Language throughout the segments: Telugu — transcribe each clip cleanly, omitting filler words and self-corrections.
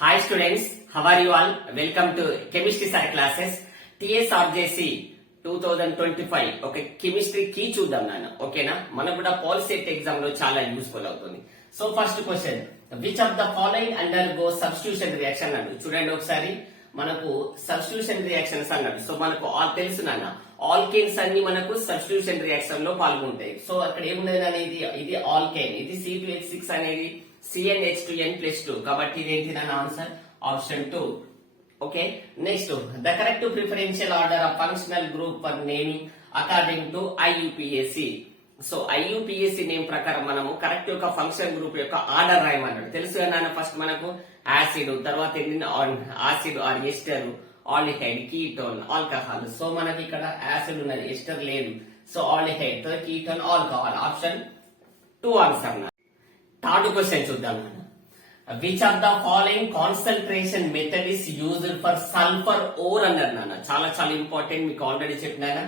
Hi students, how are you all? Welcome to Chemistry Sir classes. TSRJC 2025 okay chemistry కీ చూద్దాం నాన్న ఓకేనా మనకు కూడా పాలిసెట్ ఎగ్జామ్ లో చాలా యూస్ఫుల్ అవుతుంది. So first question, which of the following under go substitution reaction అన్నాడు. చూడండి ఒకసారి, మనకు సబ్స్టిట్యూషన్ రియాక్షన్స్ అన్నాడు. సో మనకు తెలుసు నాన్న, ఆల్కేన్స్ అన్ని మనకు సబ్స్టిట్యూషన్ రియాక్షన్ లో పాల్గొంటాయి. సో అక్కడ ఏమున్నది అనేది, ఇది ఆల్కేన్, ఇది C2H6 అనేది CnH2n+2 కాబట్టి ఇదేంటి నా answer option 2. Okay, next, the correct preferential order of functional group for naming according to IUPAC. So IUPAC name ప్రకారం మనము కరెక్ట్ యొక్క ఫంక్షన్ గ్రూప్ యొక్క ఆర్డర్ రాయమన్నాడు. తెలుసు కదా, ఫస్ట్ మనకు యాసిడ్, తర్వాత acid or ester, aldehyde, ketone, alcohol. So మనకి ఇక్కడ యాసిడ్ ఉన్నది, ఎస్టర్ లేదు. So aldehyde, ketone, alcohol, option 2 answer. Third question చూద్దాం. Which of the following concentration method is used for sulphur ore అన్నారు నాన్న. చాలా చాలా ఇంపార్టెంట్, మీకు ఆల్రెడీ చెప్పినాగా.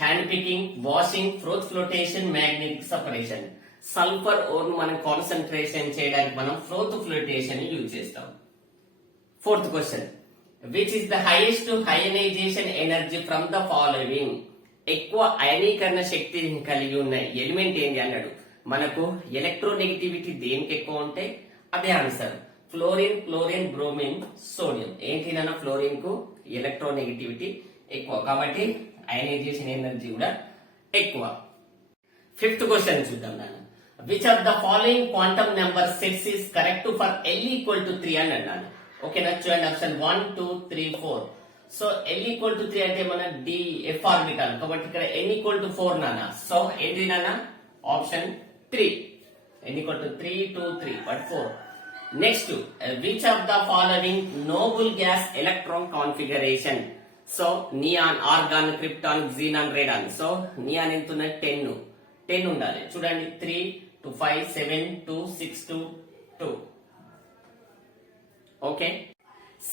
Hand picking, washing, froth flotation, magnetic separation. Sulphur ore మనం కాన్సన్ట్రేషన్ చేయడానికి మనం ఫ్రోత్ ఫ్లోటేషన్ యూజ్ చేస్తాం. Fourth question, which is the highest ionization energy from the following. ఎక్కువ అయనీకరణ శక్తి కలిగి ఉన్న ఎలిమెంట్ ఏంటి అన్నాడు. మనకు ఎలక్ట్రోనెగటివిటీ దేనికి ఎక్కువ ఉంటే అదే answer. Fluorine, chlorine, bromine, sodium. ఏంటి నాన్న, ఫ్లోరిన్ కు ఎలక్ట్రోనెగటివిటీ ఎక్కువ కాబట్టి అయనైజేషన్ ఎనర్జీ కూడా ఎక్కువ. ఫిఫ్త్ క్వశ్చన్ చూద్దాం నాన్న. Which of the following quantum number sets is correct for L=3 అని అన్నాను. ఓకేనా, చూడండి ఆప్షన్ 1, 2, 3, 4. సో L=3 అంటే మన DF ఆర్బిటాల్ కాబట్టి ఇక్కడ N=4 నాన్న. సో ఏంటి నాన్న option 3. N=3, 2, 3 but 4. Next, which of the following noble gas electron configuration? So neon, argon, krypton, xenon, radon. So neon ఎంత ఉన్నది 10 ఉండాలి. చూడండి 3, 2, 5, 7, 2, 6, 2, 2. ఓకే,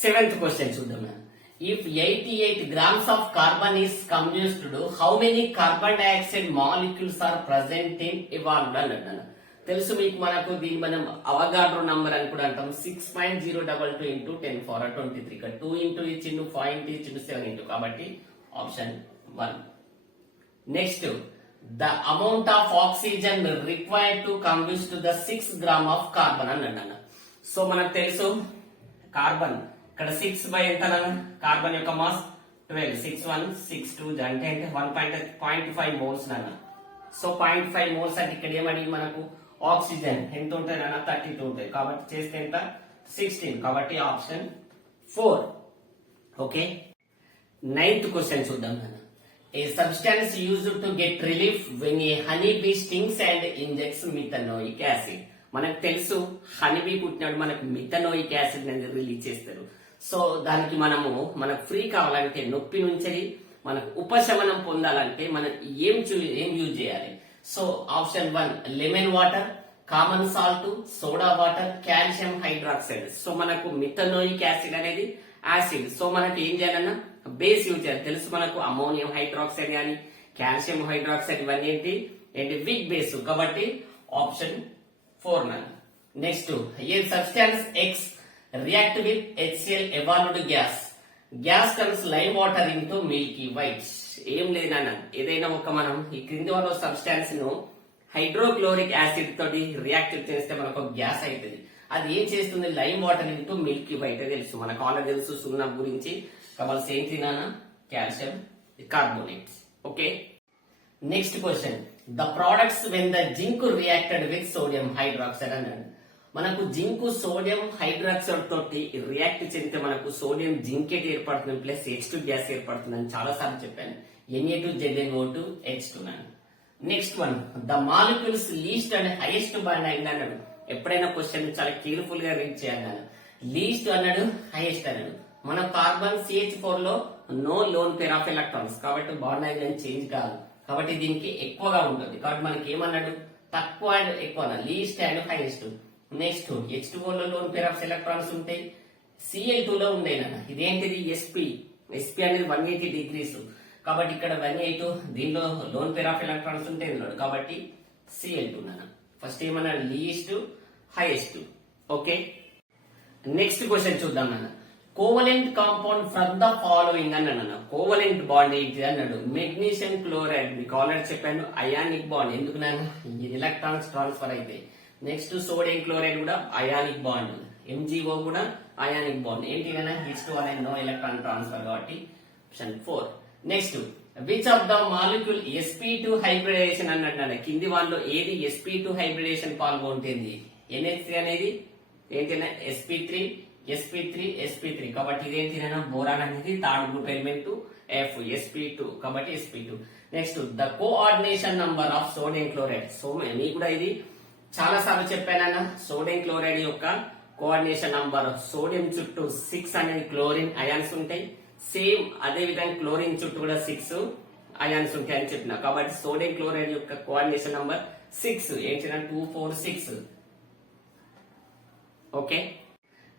సెవెంత్ క్వశ్చన్ చూద్దాం. If 88 grams of carbon is combusted, how many carbon dioxide molecules are present in evolved అన్నాడు. తెలుసు మీకు, మనకు దీన్ని మనం అవగాడ్రో నంబర్ అని కూడా అంటాం. 6.022 into 10⁻23. 2 into ఇచ్చిండు, 5 into ఇచ్చిండు, 7 into కాబట్టి option 1. Next, the amount of oxygen required to combust the 6 grams of carbon అన్నాడు. సో మనకు తెలుసు కార్బన్ ఇక్కడ 6 బై ఎంత, కార్బన్ యొక్క మాస్ 12, 6 1 6 2 అంటే 1.5 మోల్స్ నాన్న. సో 0.5 మోల్స్ అంటే ఇక్కడ ఏమడి మనకు ఆక్సిజన్ ఎంత ఉంటుంది నాన్న, 32 ఉంటుంది కాబట్టి చేస్తే ఎంత 16 కాబట్టి ఆప్షన్ 4. ఓకే, నైన్త్ క్వశ్చన్ చూద్దాం నాన్న. A substance used to get relief when a honey bee stings and injects methanoic acid. మనకు తెలుసు హనీబీ కుట్టినాడు మనకు మిథనోయిక్ యాసిడ్ అనేది రిలీజ్ చేస్తారు. సో దానికి మనకు ఫ్రీ కావాలంటే, నొప్పి నుంచి మనకు ఉపశమనం పొందాలంటే మనం ఏం యూజ్ చేయాలి. So option 1 lemon water, common salt, soda water, calcium hydroxide. So మనకు మిథనోయిక్ యాసిడ్ అనేది యాసిడ్. సో మనకు ఏం చేయాలన్నా బేస్ యూజ్ చేయాలి. తెలుసు మనకు అమోనియం హైడ్రాక్సైడ్ కానీ కాల్షియం హైడ్రాక్సైడ్ ఇవన్నీ ఏంటి వీక్ బేస్ కాబట్టి ఆప్షన్ 4 నాన్న. Next, A substance X react with HCl evolved gas. Gas turns lime water into milky white. ఏం లేదు నాన్న, ఏదైనా ఒక మనం ఈ క్రింది వాళ్ళ సబ్స్టాన్స్ ను హైడ్రోక్లోరిక్ యాసిడ్ తోటి రియాక్ట్ చేస్తే మనకు గ్యాస్ అవుతుంది. అది ఏం చేస్తుంది, lime water into Milky white. తెలుసు మనకు ఆల్రెడీ తెలుసు సున్నం గురించి. కావాల్సి ఏంటి నాన్న, calcium carbonates. Okay, next question, the products when the zinc reacted with sodium hydroxide అన్నాడు. మనకు జింక్ సోడియం హైడ్రాక్సైడ్ తోటి రియాక్ట్ చెందితే మనకు సోడియం జింకేట్ ఏర్పడుతుంది, ప్లస్ H2 గ్యాస్ ఏర్పడుతుంది అని చాలా సార్లు చెప్పాను. Na2ZnO2 H2. Next one, the molecules least and highest bond అయింది అన్నాడు. ఎప్పుడైనా క్వశ్చన్ చాలా కేర్ఫుల్ గా రీడ్ చేయాలి. లీస్ట్ అన్నాడు, హైయెస్ట్ అన్నాడు. మన కార్బన్ CH4 లో no lone pair of electrons కాబట్టి బాండ్ యాంగిల్ చేంజ్ కాదు కాబట్టి దీనికి ఎక్కువగా ఉంటుంది. కాబట్టి మనకి ఏమన్నాడు, తక్కువ అండ్ ఎక్కువ, least and highest. Next, H2O లో లోన్ పేర్ ఆఫ్ ఎలక్ట్రాన్స్ ఉంటాయి, Cl2 లో ఉండే నాన్న. ఇదేంటిది SP అనేది 180 degrees కాబట్టి ఇక్కడ 180, దీనిలో లోన్ పేర్ ఆఫ్ ఎలక్ట్రాన్స్ ఉంటాయి కాబట్టి Cl2 నాన్న. ఫస్ట్ ఏమన్నా least highest. Okay, next question చూద్దాం నాన్న. Covalent compound from the following అన్నాడు. కోవలెంట్ బాండ్ ఏంటి అన్నాడు. మెగ్నీషియం క్లోరైడ్ మీకు ఆల్రెడీ చెప్పాను అయానిక్ బాండ్. ఎందుకు నాన్న, ఇది ఎలక్ట్రాన్స్ ట్రాన్స్ఫర్ అయితే. నెక్స్ట్ సోడియం క్లోరైడ్ కూడా అయానిక్ బాండ్, MgO కూడా అయానిక్ బాండ్. ఏంటి నాన్న, H2 అనేది నో ఎలక్ట్రాన్ ట్రాన్స్ఫర్ కాబట్టి option 4. Next which of the molecule sp2 hybridization అన్నట్టు. కింది వాళ్ళు ఏది sp2 హైబ్రిడేషన్ పాల్గొంటుంది. NH3 అనేది ఏంటైనా sp3 కాబట్టి ఇదేంటినైనా బోరాన్ అనేది third group element F sp2 కాబట్టి sp2. Next the coordination number of sodium chloride. So మీకు కూడా ఇది చాలా సార్లు చెప్పానన్న. సోడియం క్లోరైడ్ యొక్క కోఆర్డినేషన్ నంబర్, సోడియం చుట్టూ 6 అనేది క్లోరిన్ అయాన్స్ ఉంటాయి. సేమ్ అదే విధంగా క్లోరిన్ చుట్టూ కూడా 6 అయాన్స్ ఉంటాయి అని చెప్పిన. కాబట్టి సోడియం క్లోరైడ్ యొక్క కోఆర్డినేషన్ నంబర్ 6 ఏంటంటే 2 4 6. ఓకే,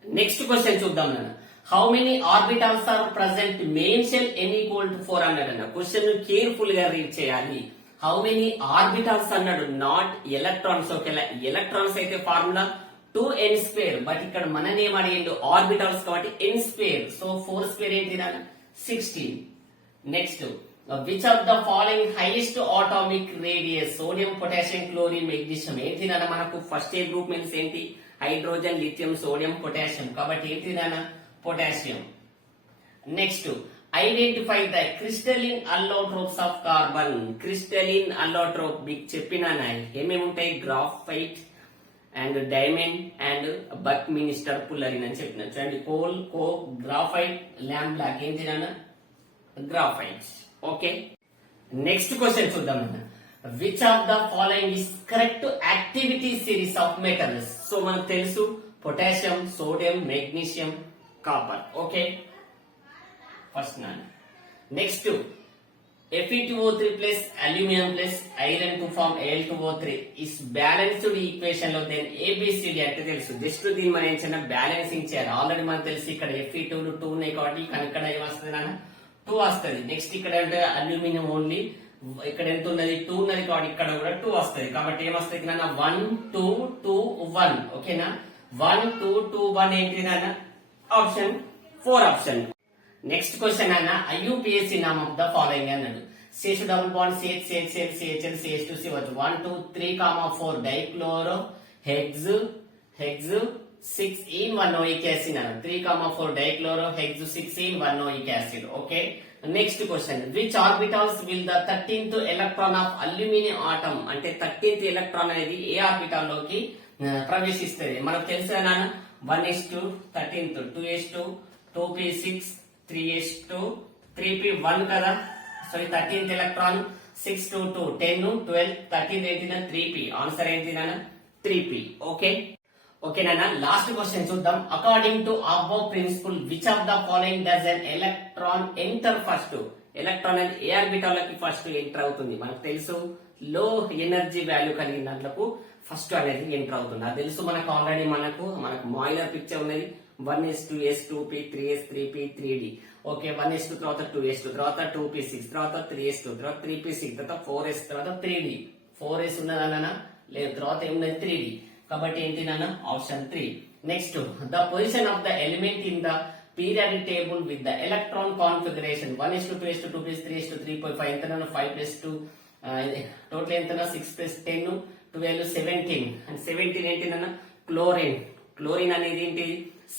నెక్స్ట్ క్వశ్చన్ చూద్దాం నాన్న. How many orbitals are present main shell n equal to 4 అన్నాడు. క్వశ్చన్ కేర్ఫుల్ గా రీడ్ చేయాలి. హౌ మెనీ ఆర్బిటాల్స్ అన్నాడు, నాట్ ఎలక్ట్రాన్స్. ఓకేలా ఎలక్ట్రాన్స్ అయితే ఫార్ములా 2n², బట్ ఇక్కడ మన నేమ్ అడిగిండు ఆర్బిటాల్స్ కాబట్టి n². సో 4² ఏంటి నాన్న 16. Next which of the following highest atomic radius. Sodium potassium chlorine magnesium. ఏంటి నాన్న, మనకు ఫస్ట్ ఏ గ్రూప్ మీన్స్ ఏంటి, హైడ్రోజన్ లిథియం సోడియం పొటాషియం కాబట్టి ఏంటి నాన్న potassium. Next identify the crystalline allotropes of carbon. Crystalline allotrope మీకు చెప్పినా ఏమేమి ఉంటాయి, graphite and diamond and buckminsterfullerene అని చెప్పిన. చూడండి coal, coke, graphite, lamp black ఏంటి నాన్న గ్రాఫైట్. ఓకే, నెక్స్ట్ క్వశ్చన్ చూద్దాం అన్న. Which of the following is correct activity series of metals. So మనకు తెలుసు potassium, sodium, magnesium, copper. Okay, first నాన్న. Next Fe2O3 plus aluminum plus iron to form Al2O3 is balanced equation లో దెన్ ABCD అంటే తెలుసు. జస్ట్ దీన్ని మనం ఏం బ్యాలెన్సింగ్ చేయాలి. ఆల్రెడీ మనకు తెలుసు ఇక్కడ Fe2 2 ఉన్నాయి కాబట్టి ఇక్కడ ఏమొస్తుంది నాన్న 2 వస్తుంది. నెక్స్ట్ ఇక్కడ అంటే అల్యూమినియం ఓన్లీ, ఇక్కడ ఎంత ఉన్నది 2 ఉన్నది కాబట్టి ఇక్కడ కూడా 2 వస్తుంది. కాబట్టి ఏమొస్తుంది నాన్న 1 2 2 1. ఓకేనా 1 2 2 1 ఏంటి నాన్న ఆప్షన్ 4 ఆప్షన్. నెక్స్ట్ క్వశ్చన్ అన్న IUPAC name of the following అన్నాడు. CH double bond CH CHCl CHL CH2 CH 1 2 3, 4 dichloro హెగ్జ్ 6-in-1-oic acid అన్న. 3, 4 dichloro హెగ్జ్ 6-in-1-oic acid. Okay, next question which orbitals will the 13th electron of aluminium atom. అంటే 13th ఎలక్ట్రాన్ అనేది ఏ ఆర్బిటాల్ లోకి ప్రవేశిస్తుంది. మనకు తెలుసు నాన్న 1s2 13th 2s2 2p6 3s2 3p1 కదా. సో ఈ 13th ఎలక్ట్రాన్ 6 2 2 10 12 13 ఏంటినా 3p. ఆన్సర్ ఏంటినా 3p. ఓకే, ఓకేనా. లాస్ట్ క్వశ్చన్ చూద్దాం. According to aufbau principle which of the following does an electron enter first. Electron అనేది ఏ ఆర్బిటాల్ లోకి ఫస్ట్ ఎంటర్ అవుతుంది. మనకు తెలుసు లో ఎనర్జీ వాల్యూ కలిగిన దాంట్లకు ఫస్ట్ అనేది ఎంటర్ అవుతుంది. అది తెలుసు మనకు ఆల్రెడీ. మనకు మాయిలర్ పిక్చర్ ఉన్నది 1s2 s2p 3s 3p 3d. Okay 1s2 తర్వాత 2s2 తర్వాత 2p6 తర్వాత 3s2 తర్వాత 3p6 తర్వాత 4s తర్వాత 3d. 4s ఉన్నదన్న లేదు, తర్వాత ఏమున్నది 3d. కాబట్టి ఏంటి నాన్న option 3. Next the position of the element in the periodic table with the electron configuration 1s2 2s2 2p 3s2 3p5 ఎంత 5+2 టోటల్ ఎంత 6+10 12 17. And 17 ఏంటిదన్న chlorine. క్లోరిన్ అనేది ఏంటి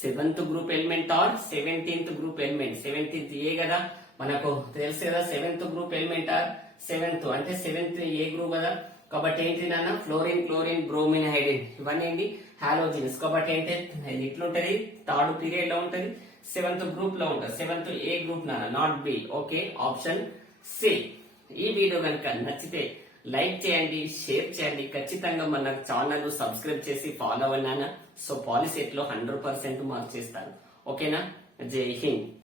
7th group element or 17th group element. 17th A కదా మనకు తెలుసు కదా. 7th group element are 7th అంటే 7th ఏ గ్రూప్ కదా. కాబట్టి ఏంటి నాన్న ఫ్లోరిన్, క్లోరిన్, బ్రోమిన్, హైడ్రోజన్ ఇవన్నీ ఏంటి హాలోజిన్స్. కాబట్టి ఏంటి ఇది ఇట్లుంటది థర్డ్ పీరియడ్ లో ఉంటది 7th గ్రూప్ లో ఉంటది. 7th ఏ గ్రూప్ నాన్న not B. Okay option C. ఈ వీడియో కనుక నచ్చితే లైక్ చేయండి, షేర్ చేయండి. ఖచ్చితంగా మన ఛానల్ సబ్స్క్రైబ్ చేసి ఫాలో అవ్వనా. సో పాలిసెట్ లో 100% మార్క్ చేస్తాను. ఓకేనా. జై హింద్.